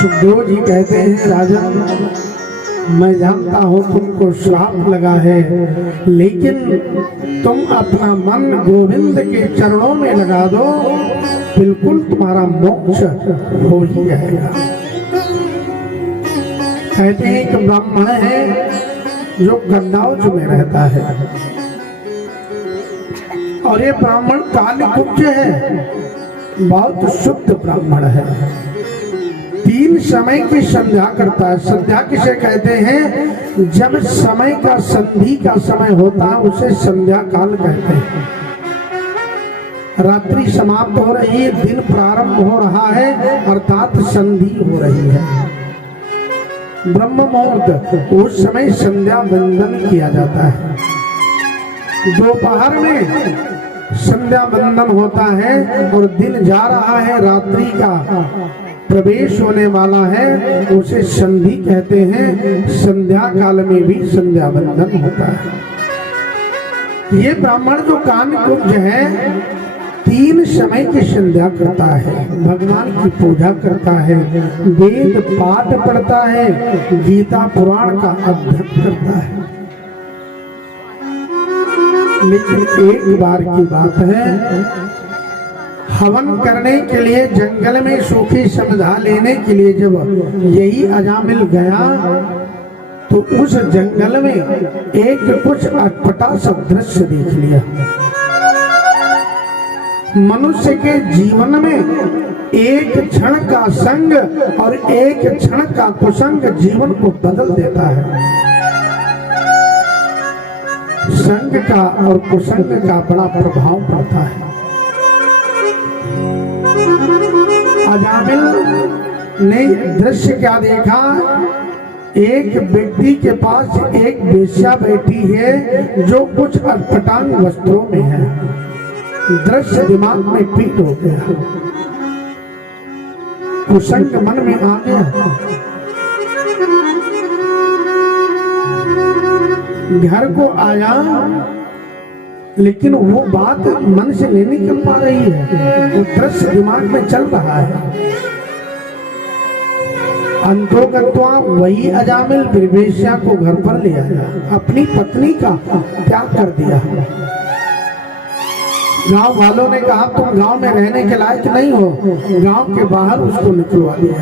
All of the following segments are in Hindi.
सुखदेव जी कहते हैं राजन, मैं जानता हूँ तुमको श्राप लगा है, लेकिन तुम अपना मन गोविंद के चरणों में लगा दो, बिल्कुल तुम्हारा मोक्ष हो ही जाएगा। कहते हैं कि ब्राह्मण है जो कन्नौज में रहता है, और ये ब्राह्मण कालकुब्ज है, बहुत शुद्ध ब्राह्मण है। 3 समय की संध्या करता है। संध्या किसे कहते हैं? जब समय का संधि का समय होता है उसे संध्या काल कहते हैं। रात्रि समाप्त हो रही है, दिन प्रारंभ हो रहा है, अर्थात संधि हो रही है। ब्रह्म मुहूर्त, उस समय संध्या वंदन किया जाता है। दोपहर में संध्या वंदन होता है और दिन जा रहा है, रात्रि का प्रवेश होने वाला है, उसे संधि कहते हैं। संध्या काल में भी संध्या वंदन होता है। ये ब्राह्मण जो कालकुब्ज है 3 समय की संध्या करता है, भगवान की पूजा करता है, वेद पाठ पढ़ता है, गीता पुराण का अध्ययन करता है। लेकिन एक बार की बात है, हवन करने के लिए जंगल में सूखी समझा लेने के लिए जब यही अजामिल गया तो उस जंगल में एक कुछ अटपटा सा दृश्य देख लिया। मनुष्य के जीवन में एक क्षण का संग और एक क्षण का कुसंग जीवन को बदल देता है। संग का और कुसंग का बड़ा प्रभाव पड़ता है। अजामिल ने दृश्य क्या देखा? एक व्यक्ति के पास एक वेश्या बैठी है जो कुछ अटपटांग वस्त्रों में है। दृश्य दिमाग में पीट हो गया, कुसंग मन में आ गया। घर को आया, लेकिन वो बात मन से नहीं निकल पा रही है, वो दृश्य दिमाग में चल रहा है। अंतोगत्वा वही अजामिल वेश्या को घर पर ले आया, अपनी पत्नी का त्याग कर दिया। गांव वालों ने कहा तुम गांव में रहने के लायक नहीं हो, गांव के बाहर उसको निकलवा दिया,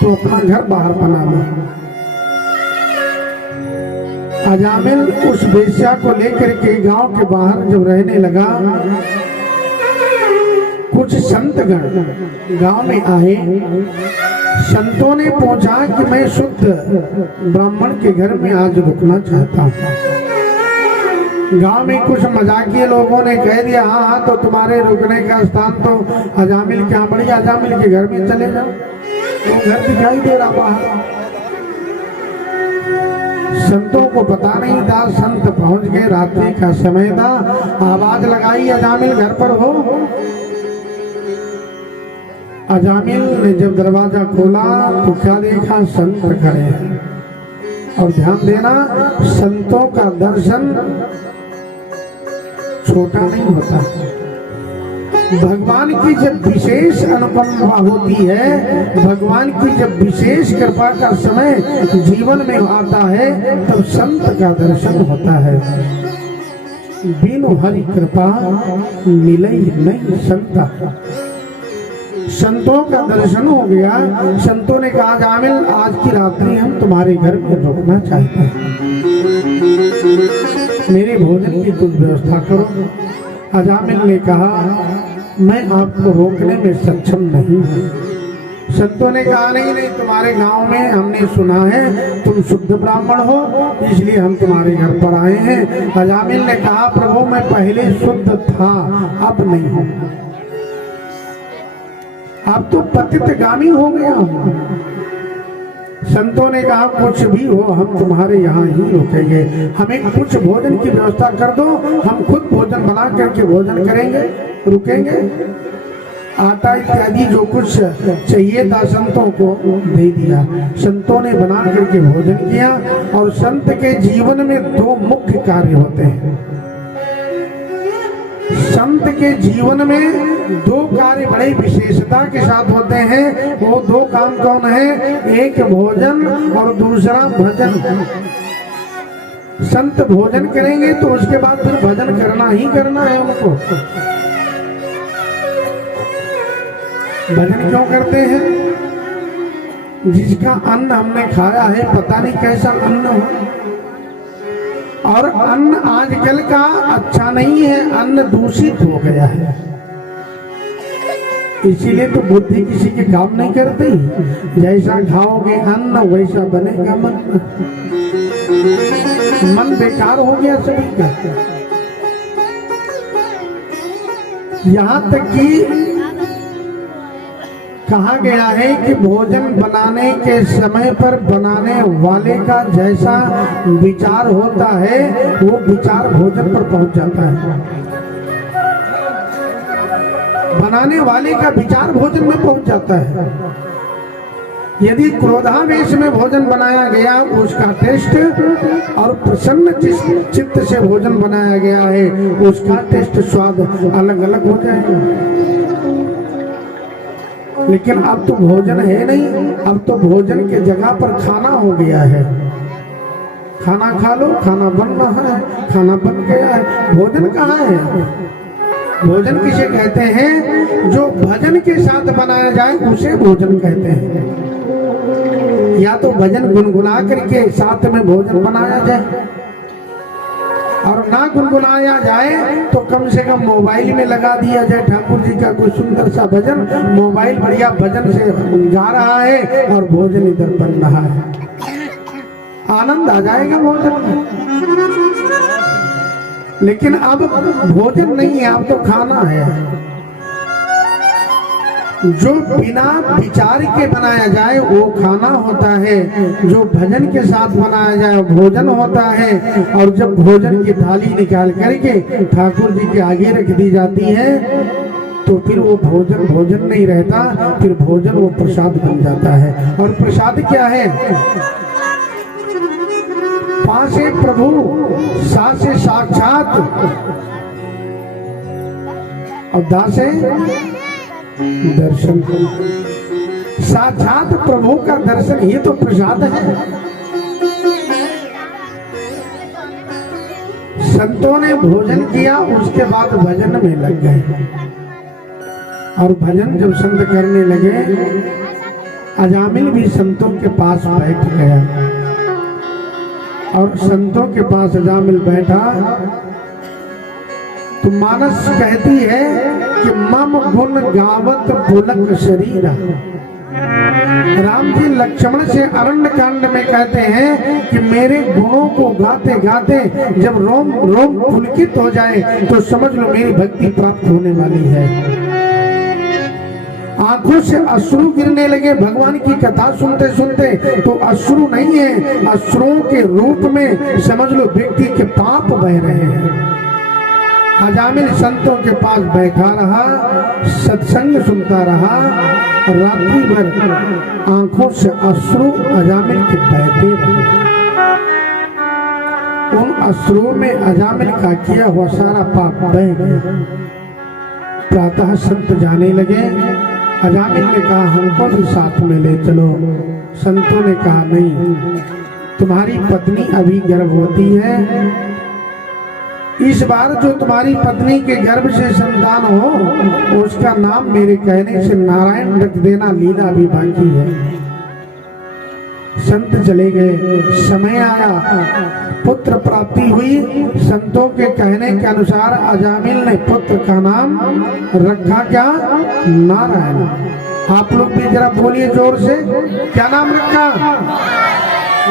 तो अपना घर बाहर बना लिया। अजामिल उस वेश्या को लेकर के गांव के बाहर जब रहने लगा, कुछ संतगण गांव में आए। संतों ने पूछा कि मैं शुद्ध ब्राह्मण के घर में आज रुकना चाहता हूँ। गांव में कुछ मजाकिये लोगों ने कह दिया हाँ तो तुम्हारे रुकने का स्थान तो अजामिल के यहाँ, बड़ी अजामिल के घर में चले जाओ, वो घर दिखाई दे रहा बाहर। संतों को पता नहीं था, संत पहुंच गए, रात्रि का समय था, आवाज लगाई अजामिल घर पर हो। अजामिल ने जब दरवाजा खोला तो क्या देखा? संत खड़े हैं। और ध्यान देना, संतों का दर्शन छोटा नहीं होता। भगवान की जब विशेष अनुकंपा होती है, भगवान की जब विशेष कृपा का समय जीवन में आता है, तब संत का दर्शन होता है। बिनु हरि कृपा मिले नहीं संता। संतों का दर्शन हो गया। संतों ने कहा अजामिल आज की रात्रि हम तुम्हारे घर में रुकना चाहते हैं, मेरे भोजन की कुछ व्यवस्था करो। अजामिल ने कहा मैं आपको रोकने में सक्षम नहीं हूँ। संतों ने कहा नहीं नहीं, तुम्हारे गांव में हमने सुना है तुम शुद्ध ब्राह्मण हो, इसलिए हम तुम्हारे घर पर आए हैं। अजामिल ने कहा प्रभु मैं पहले शुद्ध था, अब नहीं हूँ, अब तो पतितगामी हो गया हूँ। संतों ने कहा कुछ भी हो हम तुम्हारे यहाँ ही रुकेंगे, हमें कुछ भोजन की व्यवस्था कर दो, हम खुद भोजन बना करके भोजन करेंगे, रुकेंगे। आटा इत्यादि जो कुछ चाहिए था संतों को दे दिया। संतों ने बना करके भोजन किया। और संत के जीवन में 2 मुख्य कार्य होते हैं। संत के जीवन में दो कार्य बड़े विशेषता के साथ होते हैं। वो दो काम कौन है? एक भोजन और दूसरा भजन। संत भोजन करेंगे तो उसके बाद फिर भजन करना ही करना है उनको। भजन क्यों करते हैं? जिसका अन्न हमने खाया है पता नहीं कैसा अन्न हो, और अन्न आजकल का अच्छा नहीं है, अन्न दूषित हो गया है। इसीलिए तो बुद्धि किसी के काम नहीं करती। जैसा खाओगे अन्न वैसा बनेगा मन। मन बेकार हो गया सभी का। यहाँ तक कि कहा गया है कि भोजन बनाने के समय पर बनाने वाले का जैसा विचार होता है वो विचार भोजन पर पहुंच जाता है। बनाने वाले का विचार भोजन में पहुंच जाता है। यदि क्रोधावेश में भोजन बनाया गया उसका टेस्ट, और प्रसन्न चित्त से भोजन बनाया गया है उसका टेस्ट स्वाद अलग अलग हो जाएगा। लेकिन अब तो भोजन है नहीं, अब तो भोजन के जगह पर खाना हो गया है। खाना खा लो, खाना बन रहा है, खाना बन गया है, भोजन कहाँ है? भोजन किसे कहते हैं? जो भजन के साथ बनाया जाए उसे भोजन कहते हैं। या तो भजन गुनगुना करके साथ में भोजन बनाया जाए, और ना गुनगुनाया जाए तो कम से कम मोबाइल में लगा दिया जाए ठाकुर जी का कोई सुंदर सा भजन। मोबाइल बढ़िया भजन से गा रहा है और भोजन इधर बन रहा है, आनंद आ जाएगा भोजन में। लेकिन अब भोजन नहीं है, अब तो खाना है। जो बिना विचार के बनाया जाए वो खाना होता है, जो भजन के साथ बनाया जाए वो भोजन होता है। और जब भोजन की थाली निकाल करके ठाकुर जी के आगे रख दी जाती है तो फिर वो भोजन भोजन नहीं रहता, फिर भोजन वो प्रसाद बन जाता है। और प्रसाद क्या है? पासे प्रभु, सासे साक्षात, और दासे दर्शन। साक्षात प्रभु का दर्शन ही तो प्रसाद है। संतों ने भोजन किया उसके बाद भजन में लग गए, और भजन जब संत करने लगे, अजामिल भी संतों के पास बैठ गया। और संतों के पास अजामिल बैठा तो मानस कहती है कि मम गुण गावत पुलक शरीरा। राम जी लक्ष्मण से अरण्य कांड में कहते हैं कि मेरे गुणों को गाते गाते जब रोम रोम पुलकित हो जाए तो समझ लो मेरी भक्ति प्राप्त होने वाली है। आंखों से अश्रु गिरने लगे भगवान की कथा सुनते सुनते। तो अश्रु नहीं है, अश्रुओं के रूप में समझ लो व्यक्ति के पाप बह रहे हैं। अजामिल संतों के पास बैठा रहा, सत्संग सुनता रहा, और रात्रि भर आंखों से अश्रु अजामिल के बहते रहे। उन अश्रुओं में अजामिल का किया हुआ सारा पाप बह गया। प्रातः संत जाने लगे। अजामिल ने कहा हमको भी साथ में ले चलो। संतों ने कहा नहीं, तुम्हारी पत्नी अभी गर्भवती है, इस बार जो तुम्हारी पत्नी के गर्भ से संतान हो उसका नाम मेरे कहने से नारायण रख देना, लीला भी बाकी है। संत चले गए। समय आया, पुत्र प्राप्ति हुई। संतों के कहने के अनुसार अजामिल ने पुत्र का नाम रखा क्या? नारायण। आप लोग भी जरा बोलिए जोर से, क्या नाम रखा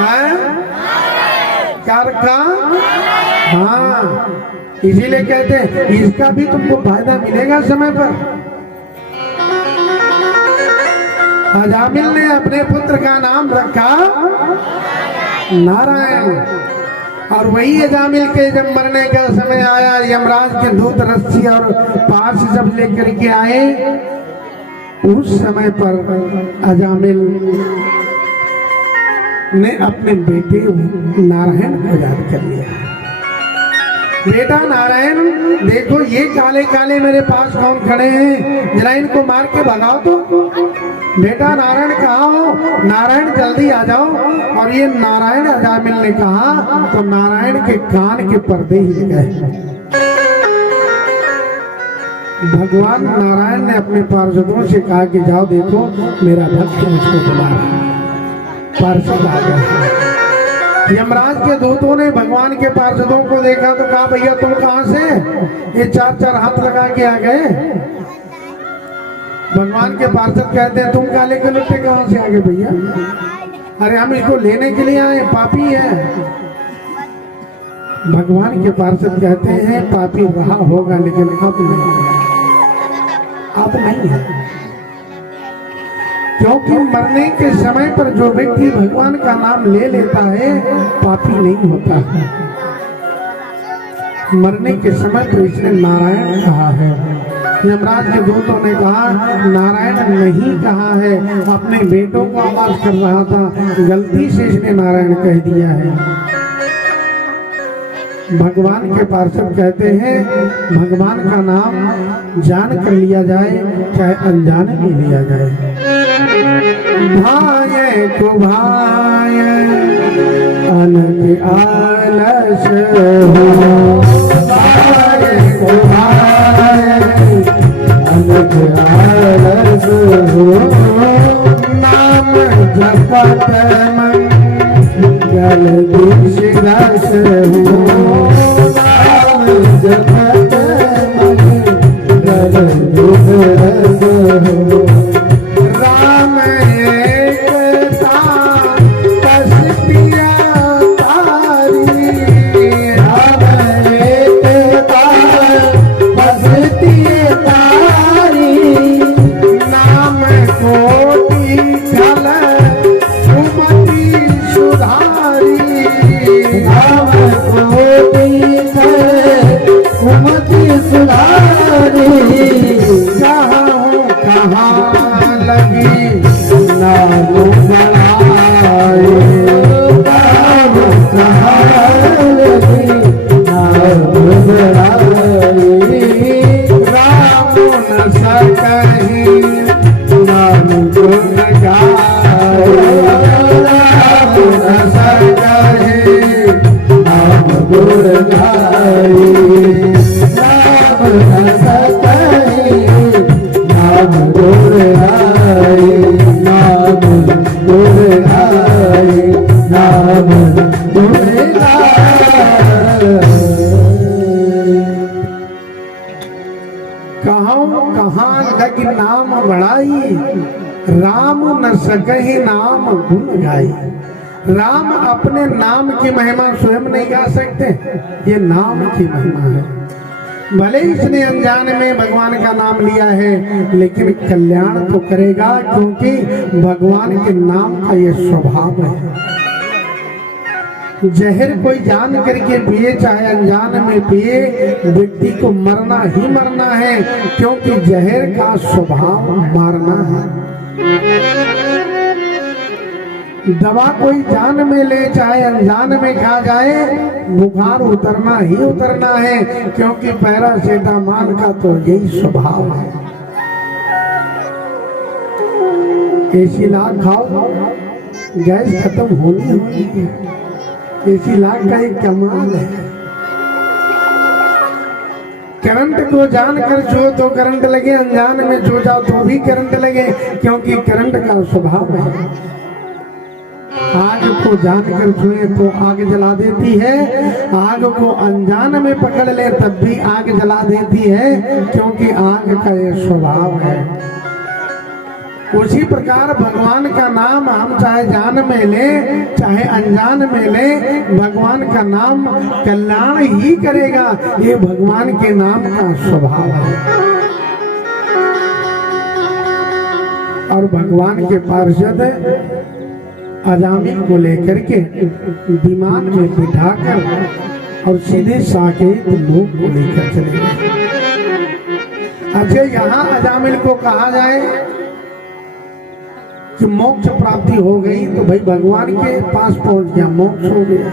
है? क्या रखा? हाँ, इसीलिए कहते हैं इसका भी तुमको फायदा मिलेगा समय पर। अजामिल ने अपने पुत्र का नाम रखा नारायण। और वही अजामिल के जब मरने का समय आया, यमराज के दूत रस्सी और पास जब लेकर के आए, उस समय पर अजामिल ने अपने बेटे नारायण को याद कर लिया। बेटा नारायण देखो ये काले काले मेरे पास कौन खड़े हैं, जरा इनको मार के भगाओ तो। बेटा नारायण कहाँ हो? नारायण जल्दी आ जाओ। और ये नारायण अजामिल ने कहा तो नारायण के कान के पर्दे हिल गए। भगवान नारायण ने अपने पार्षदों से कहा कि जाओ देखो मेरा भक्त मुझको बुला रहा है। पार्षद आ गया। यमराज के दूतों ने भगवान के पार्षदों को देखा तो कहा भैया तुम कहां से? ये चार चार हाथ लगा के आ गए। भगवान के पार्षद कहते हैं तुम काले के लुट्टे कहां से आ गए भैया? अरे हम इसको लेने के लिए आए, पापी है। भगवान के पार्षद कहते हैं पापी रहा होगा लेकिन अब नहीं है, अब नहीं है। क्योंकि मरने के समय पर जो व्यक्ति भगवान का नाम ले लेता है पापी नहीं होता है। मरने के समय पर इसने नारायण कहा है। यमराज के दूतों ने कहा नारायण नहीं कहा है, अपने बेटों को आवाज कर रहा था, गलती से इसने नारायण कह दिया है। भगवान के पार्षद कहते हैं भगवान का नाम जान कर लिया जाए चाहे अनजाने में लिया जाए। भाय को भाय अनक आलस हो, भाय को भाय अनक आलस हो, नाम जपत मन जल्दी रस हो, नाम जपत मन जल्दी रस हो। राम एकता बस पिया तारी, राम एकता बस पिया तारी, नाम कोटि खल सुमति सुधारी, नाम कोटि खल सुमति सुधारी। कहाँ लगी नाम बढ़ाए, नाम कहाँ लगी नाम बढ़ाए, राम न सकहि नाम गुण गाए, राम न सकहि नाम गुण गाए, राम न सकहि नाम गुण गाए, नाम गुण गाए, नाम गुण गाए। कहाँ लगी नाम बढ़ाई, राम न सकहि नाम गुण गाई। राम अपने नाम की महिमा स्वयं नहीं गा सकते, ये नाम की महिमा है। भले इसने अनजान में भगवान का नाम लिया है लेकिन कल्याण तो करेगा, क्योंकि भगवान के नाम का ये स्वभाव है। जहर कोई जान करके पिए चाहे अनजान में पिए, व्यक्ति को मरना ही मरना है, क्योंकि जहर का स्वभाव मारना है। दवा कोई जान में ले चाहे अनजान में खा जाए, बुखार उतरना ही उतरना है, क्योंकि पैरासिटामोल का तो यही स्वभाव है। एसी लाख खाओ गैस खत्म होनी है, एसी लाख का एक कमाल है। करंट को जान कर छो तो करंट लगे, अनजान में छो जाओ तो भी करंट लगे, क्योंकि करंट का स्वभाव है। आग को जान कर छुए तो आग जला देती है, आग को अनजान में पकड़ ले तब भी आग जला देती है, क्योंकि आग का ये स्वभाव है। उसी प्रकार भगवान का नाम हम चाहे जान में ले चाहे अनजान में ले, भगवान का नाम कल्याण ही करेगा, ये भगवान के नाम का स्वभाव है। और भगवान के पार्षद अजामिल को लेकर के विमान में बिठाकर और सीधे साकेत लोक को लेकर चले गए। अच्छा, यहाँ अजामिल को कहा जाए कि मोक्ष प्राप्ति हो गई तो भाई भगवान के पास पहुंच गया, मोक्ष हो गया।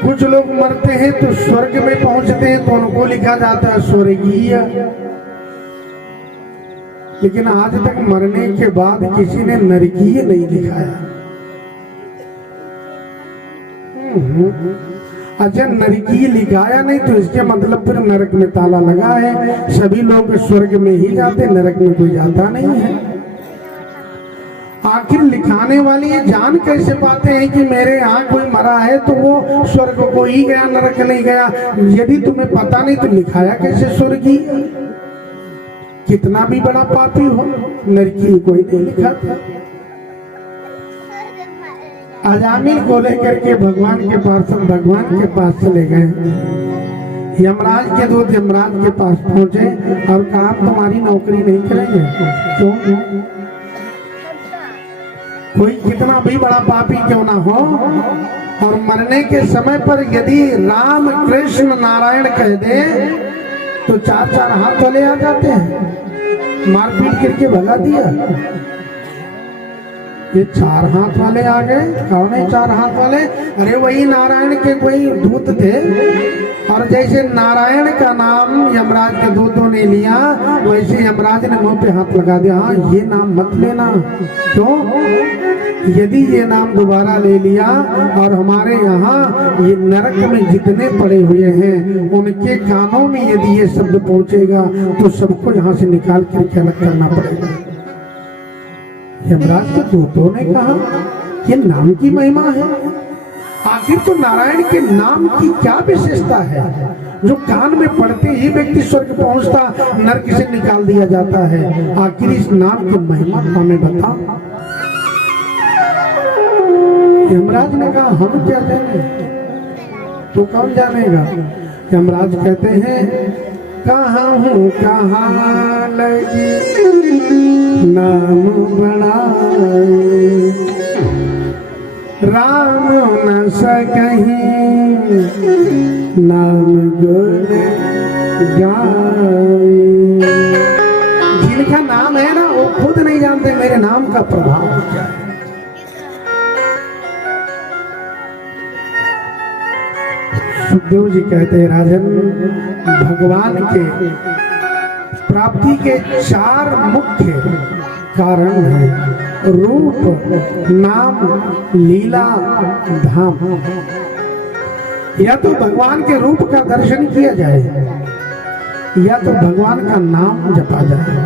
कुछ लोग मरते हैं तो स्वर्ग में पहुंचते हैं तो उनको लिखा जाता है स्वर्गीय, लेकिन आज तक मरने के बाद किसी ने नरकीय नहीं लिखाया। अच्छा, नरकीय लिखाया नहीं तो इसके मतलब फिर नरक में ताला लगा है। सभी लोग स्वर्ग में ही जाते, नरक में कोई जाता नहीं है। आखिर लिखाने वाले ये जान कैसे पाते हैं कि मेरे यहाँ कोई मरा है तो वो स्वर्ग को ही गया, नरक नहीं गया? यदि तुम्हें पता नहीं तो लिखाया कैसे स्वर्गीय? कितना भी बड़ा पापी हो, नरकीय कोई नहीं लिखा था। अजामिल को लेकर के भगवान के पास चले गए। यमराज के दूत यमराज के पास पहुंचे और कहा तुम्हारी नौकरी नहीं करेंगे। क्यों? कोई कितना भी बड़ा पापी क्यों ना हो, और मरने के समय पर यदि राम कृष्ण नारायण कह दे तो 4-4 हाथ वाले आ जाते हैं। मारपीट करके भगा दिया। ये 4 हाथ वाले आ गए। कौन है 4 हाथ वाले? अरे वही नारायण के कोई दूत थे, और जैसे नारायण का नाम यमराज के दूतों ने लिया वैसे यमराज ने मुंह पे हाथ लगा दिया। हाँ, ये नाम मत लेना। क्यों? यदि ये नाम दोबारा ले लिया और हमारे यहाँ ये नरक में जितने पड़े हुए हैं उनके कानों में यदि ये शब्द पहुंचेगा तो सबको यहाँ से निकाल करके अलग करना पड़ेगा। यमराज के दूतों ने कहा ये नाम की महिमा है। आखिर तो नारायण के नाम की क्या विशेषता है जो कान में पड़ते ही व्यक्ति स्वर्ग पहुंचता, नरक से निकाल दिया जाता है? आखिर इस नाम की महिमा हमें बता। यमराज ने कहा हम क्या जाने, तो कौन जानेगा? यमराज कहते हैं कहाँ हूँ कहाँ लगी नाम बढ़ाए, राम न सकहीं नाम गुण गाए। जिनका नाम है ना वो खुद नहीं जानते मेरे नाम का प्रभाव क्या है। सुखदेव जी कहते हैं राजन, भगवान के प्राप्ति के 4 मुख्य कारण हैं: रूप, नाम, लीला, धाम। या तो भगवान के रूप का दर्शन किया जाए, या तो भगवान का नाम जपा जाए,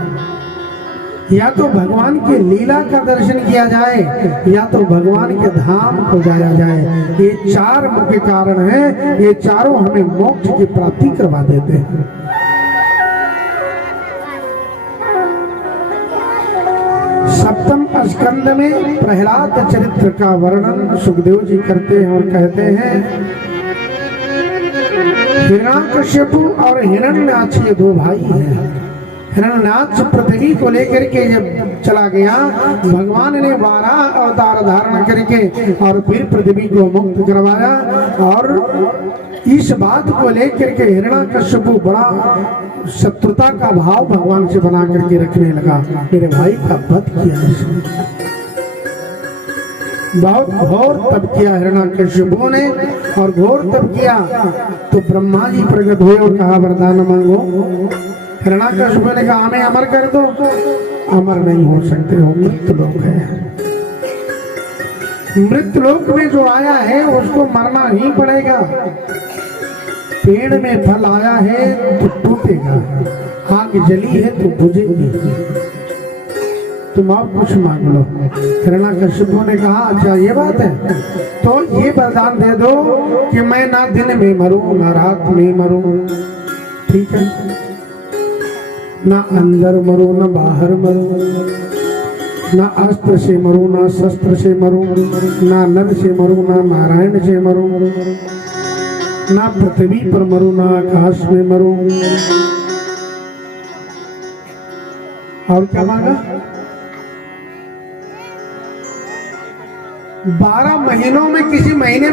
या तो भगवान की लीला का दर्शन किया जाए, या तो भगवान के धाम को जाया जाए। ये 4 मुख्य कारण हैं। ये चारों हमें मोक्ष की प्राप्ति करवा देते हैं। सप्तम स्कंद में प्रहलाद चरित्र का वर्णन सुखदेव जी करते हैं और कहते हैं हिरण्याकश्यप और हिरण्याक्ष ये 2 भाई हैं। हिरण्याक्ष पृथ्वी को लेकर के जब चला गया, भगवान ने 12 अवतार धारण करके और फिर पृथ्वी को मुक्त करवाया। और इस बात को लेकर के हिरण्याकश्यप बड़ा शत्रुता का भाव भगवान से बना करके रखने लगा। मेरे भाई का वध किया इसने, बहुत घोर तप किया हिरण्याकश्यप ने। और घोर तप किया तो ब्रह्मा जी प्रकट हुए और कहा वरदान मांगो। हिरण्याकश्यप ने कहा हमें अमर कर दो। अमर नहीं हो सकते हो, मृत्यु लोक है। मृत्यु लोक में जो आया है उसको मरना ही पड़ेगा। पेड़ में फल आया है तो टूटेगा, आग जली है तो बुझेगी। तुम और कुछ मांग लो। हिरण्याकश्यप ने कहा अच्छा ये बात है, तो ये वरदान दे दो कि मैं ना दिन में मरूं ना रात में मरूं। ठीक है, ना अंदर मरूं ना बाहर मरूं, ना अस्त्र से मरूं ना शस्त्र से मरूं, ना नर से मरूं ना नारायण से मरूं, ना पृथ्वी पर मरूं ना आकाश में मरूं। और क्या मांगा? 12 महीनों में किसी महीने में